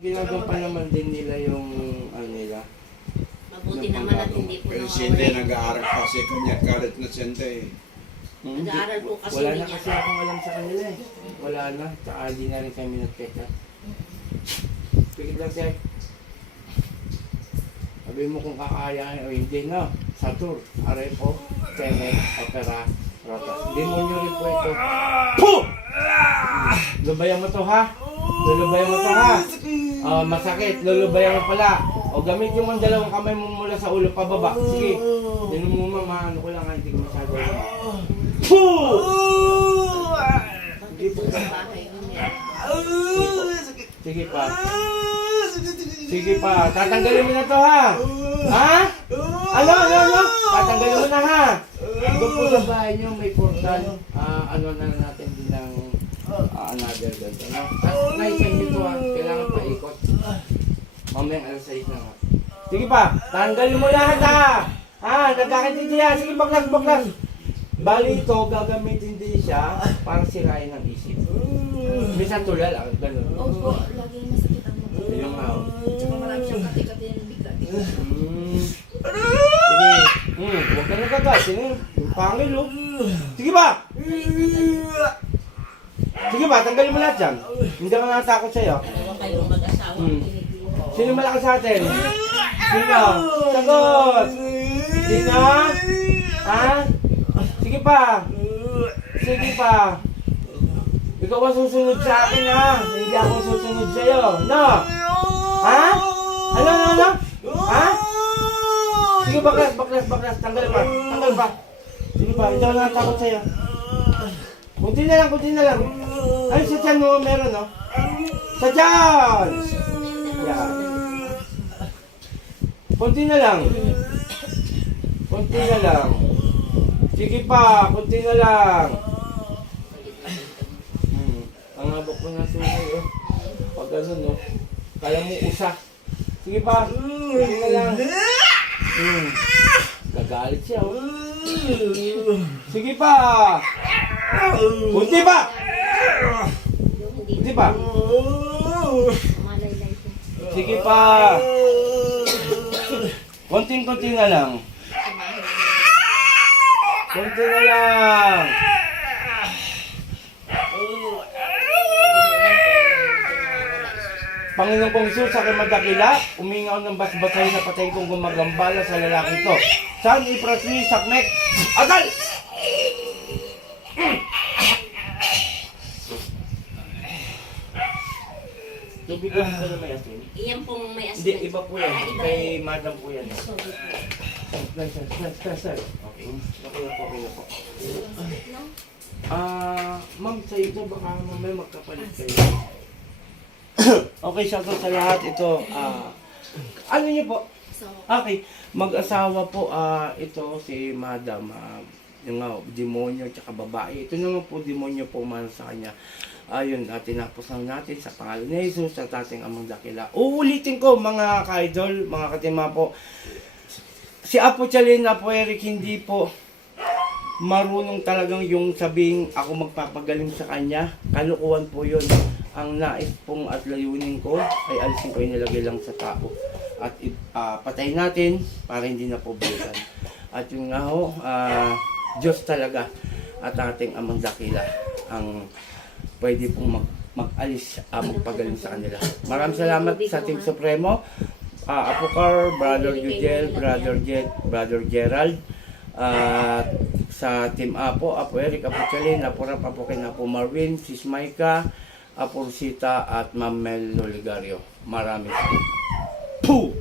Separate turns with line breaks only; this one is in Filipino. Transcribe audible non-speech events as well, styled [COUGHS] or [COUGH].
Ginagawa naman din nila yung ano nila.
Mabuti naman at hindi po
Pero
nawawala.
nag-aaral pa kasi kanya karat na siyempre eh.
Hindi.
Nag-aaral po kasi
Wala na
niya.
kasi akong alam sa kanila eh. Wala na. Tsaka di na rin kami nagkeka. Pigit lang siya. Sabi mo kung kakayahin o hindi na. Satur, Arepo, Tenet, Opera, Rotas. Demonyo rin po ito. Puh! Lubayan mo to ha? Lulubayan mo to ha? Ah, masakit, lulubayan mo pala. O gamitin mo ang dalawang kamay mo mula sa ulo pababa. Sige. Yun mo mama, ano ko lang ha, hindi ko masyado. Puh!
Bakit po sa bahay niya?
Sige pa. Sige pa. Tatanggalin mo na to ha. Ha? Ano, ano, ano? Tatanggalin mo na ha. Doon po sa bahay niyo may portal. Ah, ano na natin din ng ah, another god. Ano? Tapos naisan niyo to ha. Kailangan paikot. Mamayang alas 6 na nga. Sige pa. Tanggalin mo lahat ha. Ha? Nagkakaintindihan. Sige, baklas, baklas. Bali ito, gagamitin din siya para sirain ang isip. Minsan tulal, ah, ganun.
Opo, lagi masakit ang mata.
Yung nga. oh.
Tsaka marami siyang kati-kati ng bigla.
Mm. Sige. Hmm, huwag ka nagkagasin eh. Yung Pangil oh. Sige ba? Sige ba, tanggalin mo lahat yan. Hindi ka nakatakot sa'yo.
Dalawa kayong mag-asawa.
Hmm. Sino malakas sa atin? Sino? Sagot! Sino? Ha? Sige pa. Sige pa. Ikaw ang susunod sa akin ha. Hindi ako susunod sa'yo. No? Ha? Ano, ano, ano? Ha? Sige, baklas, baklas, baklas. Tanggal pa. Tanggal pa. Sige pa, hindi ako nakatakot sa'yo. Kunti na lang, kunti na lang. Ay, sa tiyan mo meron, no? Sa tiyan! Yan. Kunti na lang. Kunti na lang. Sige pa, kunti na lang. Hmm. Ang habok ko na sungay, oh. Pag ganun, no? Kaya mo usa. Sige pa. Kunti na lang. Hmm. Gagalit siya, oh. Sige pa. Kunti pa. Kunti pa. Sige pa. Konting-konti na lang. Konti na lang. Panginoon kong Isus, aking madakila, umingaw ng basbasay na patay kong gumagambala sa lalaki to. San iprasmi sakmek? Agal! Tubig lang ko na may asin.
Iyan pong may asin.
Hindi, iba po yan.
Ah, iba
Kay madam po yan.
Sorry po.
Sir, sir, sir, sir, sir. Okay. Okay na po, okay na po.
No?
Ah, ma'am, sa ito baka mamaya magkapalit kayo. [COUGHS] okay, shoutout sa lahat. Ito, ah, ano niyo po?
So,
Okay, mag-asawa po, ah, ito si Madam, ah, yung nga, demonyo tsaka babae. Ito naman po, demonyo po man sa kanya. Ayun, uh, tinapos lang natin sa pangalan ni Jesus at ating amang dakila. Uulitin ko mga ka-idol, mga katima po. Si Apo Chalin, Apo Eric, hindi po marunong talagang yung sabing ako magpapagaling sa kanya. Kalukuhan po yun. Ang nais pong at layunin ko ay alisin ko yung nilagay lang sa tao. At uh, patayin natin para hindi na po balikan. At yung nga ho, ah, Diyos talaga at ating amang dakila ang pwede pong mag mag-alis, ah, magpagaling sa kanila. Maraming salamat sa Team Supremo, ah, Apokar, Brother Yudel, Brother Jet, Brother Gerald, at sa Team Apo, Apo Eric, Apo Chalin, Apo Rap, Apo Ken, Apo Marvin, Sis Maika, Apo Rosita, at Ma'am Mel Noligario. Maraming salamat. Puh!